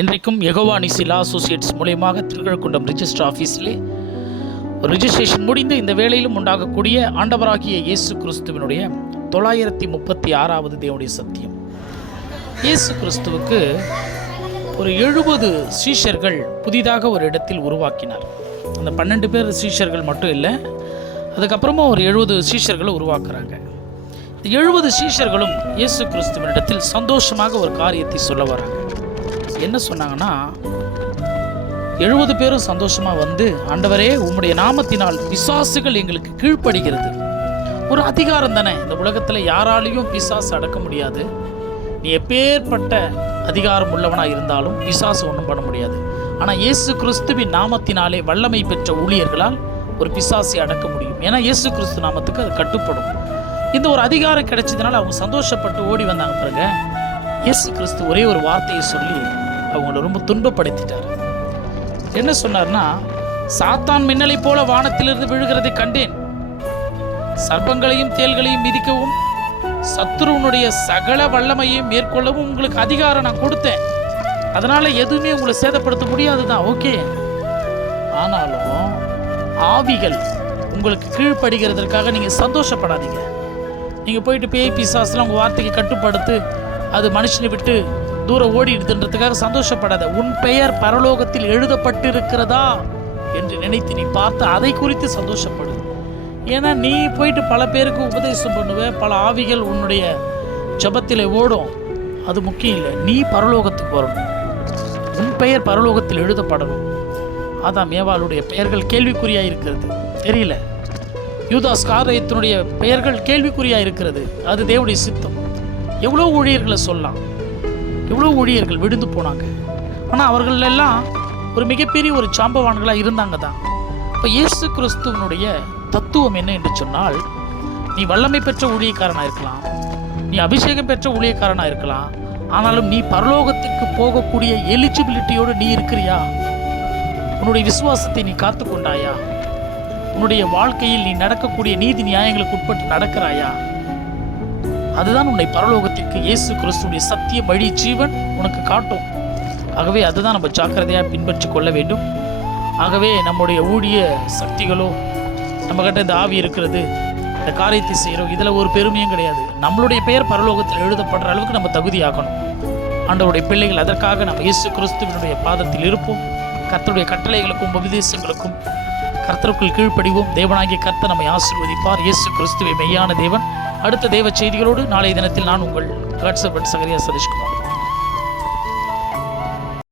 இன்றைக்கும் யெகோவா நிசி லா அசோசியேட்ஸ் மூலியமாக Thirukazhukundram register ஆஃபீஸிலே registration முடிந்து இந்த வேளையிலும் உண்டாகக்கூடிய ஆண்டவராகிய இயேசு கிறிஸ்துவினுடைய 936வது தேவனுடைய சத்தியம். இயேசு கிறிஸ்துவுக்கு ஒரு 70 சீஷர்கள் புதிதாக ஒரு இடத்தில் உருவாக்கினார். அந்த 12 பேர் சீஷர்கள் மட்டும் இல்லை, அதுக்கப்புறமா ஒரு 70 சீஷர்களை உருவாக்குறாங்க. இந்த 70 சீஷர்களும் இயேசு கிறிஸ்துவனிடத்தில் சந்தோஷமாக ஒரு காரியத்தை சொல்ல வராங்க. என்ன சொன்னாங்கன்னா, 70 பேரும் சந்தோஷமாக வந்து, ஆண்டவரே உம்முடைய நாமத்தினால் பிசாசுகள் எங்களுக்கு கீழ்ப்படுகிறது. ஒரு அதிகாரம் தானே, இந்த உலகத்தில் யாராலையும் பிசாசு அடக்க முடியாது. நீ எப்பேற்பட்ட அதிகாரம் உள்ளவனாக இருந்தாலும் பிசாசு ஒன்றும் பண்ண முடியாது. ஆனால் இயேசு கிறிஸ்துவின் நாமத்தினாலே வல்லமை பெற்ற ஊழியர்களால் ஒரு பிசாசை அடக்க முடியும். ஏன்னா இயேசு கிறிஸ்து நாமத்துக்கு அது கட்டுப்படும். இந்த ஒரு அதிகாரம் கிடைச்சதுனால அவங்க சந்தோஷப்பட்டு ஓடி வந்தாங்க. பாருங்க, இயேசு கிறிஸ்து ஒரே ஒரு வார்த்தையை சொல்லி அவங்கள ரொம்ப துன்பப்படுத்திட்டார். என்ன சொன்னார்னா, சாத்தான் மின்னலை போல வானத்திலிருந்து விழுகிறதை கண்டேன். சர்ப்பங்களையும் தேள்களையும் மிதிக்கவும் சத்துருவனுடைய சகல வல்லமையும் மேற்கொள்ளவும் உங்களுக்கு அதிகாரம் நான் கொடுத்தேன். அதனால எதுவுமே உங்களை சேதப்படுத்த முடியாதுதான், ஓகே. ஆனாலும் ஆவிகள் உங்களுக்கு கீழ்ப்படுகிறதற்காக நீங்க சந்தோஷப்படாதீங்க. நீங்க போயிட்டு பேய் பிசாசுலாம் உங்க வார்த்தைக்கு கட்டுப்படுத்து, அது மனுஷனை விட்டு தூரம் ஓடிடுதுன்றதுக்காக சந்தோஷப்படாத. உன் பெயர் பரலோகத்தில் எழுதப்பட்டிருக்கிறதா என்று நினைத்து நீ பார்த்து அதை குறித்து சந்தோஷப்படு. ஏன்னா நீ போயிட்டு பல பேருக்கு உபதேசம் பண்ணுவ, பல ஆவிகள் உன்னுடைய ஜபத்தில் ஓடும், அது முக்கியம் இல்லை. நீ பரலோகத்துக்கு வரணும், உன் பெயர் பரலோகத்தில் எழுதப்படணும். அதான் ஏவாளுடைய பெயர்கள் கேள்விக்குறியாக இருக்கிறது, தெரியல. யூதாஸ் காரியத்தினுடைய பெயர்கள் கேள்விக்குறியாக இருக்கிறது, அது தேவனுடைய சித்தம். எவ்வளோ ஊழியர்களை சொல்லலாம், எவ்வளோ ஊழியர்கள் விழுந்து போனாங்க. ஆனால் அவர்கள் எல்லாம் ஒரு மிகப்பெரிய ஒரு சாம்பவான்களாக இருந்தாங்க தான். இப்போ இயேசு கிறிஸ்துவனுடைய தத்துவம் என்ன என்று சொன்னால், நீ வல்லமை பெற்ற ஊழியக்காரனாக இருக்கலாம், நீ அபிஷேகம் பெற்ற ஊழியக்காரனாக இருக்கலாம், ஆனாலும் நீ பரலோகத்துக்கு போகக்கூடிய எலிஜிபிலிட்டியோடு நீ இருக்கிறியா? உன்னுடைய விசுவாசத்தை நீ காத்து கொண்டாயா? உன்னுடைய வாழ்க்கையில் நீ நடக்கக்கூடிய நீதி நியாயங்களுக்கு உட்பட்டு நடக்கிறாயா? அதுதான் உன்னை பரலோகத்திற்கு இயேசு கிறிஸ்துடைய சத்திய வழி ஜீவன் உனக்கு காட்டும். ஆகவே அதுதான் நம்ம ஜாக்கிரதையாக பின்பற்றி கொள்ள வேண்டும். ஆகவே நம்முடைய ஊழிய சக்திகளோ, நம்மகிட்ட இந்த ஆவி இருக்கிறது, இந்த காரியத்தை செய்கிறோம், இதில் ஒரு பெருமையும் கிடையாது. நம்மளுடைய பெயர் பரலோகத்தில் எழுதப்படுற அளவுக்கு நம்ம தகுதியாகணும். ஆண்டவருடைய பிள்ளைகள், அதற்காக நம்ம இயேசு கிறிஸ்துவினுடைய பாதத்தில் இருப்போம். கர்த்தருடைய கட்டளைகளுக்கும் உபதேசங்களுக்கும் கர்த்தருக்குள் கீழ்ப்படிவோம். தேவனாகிய கர்த்தர் நம்மை ஆசீர்வதிப்பார். இயேசு கிறிஸ்துவை மெய்யான தேவன். அடுத்த தேவ செய்திகளோடு நாளைய தினத்தில் நான் உங்கள் சகரியா சதீஷ்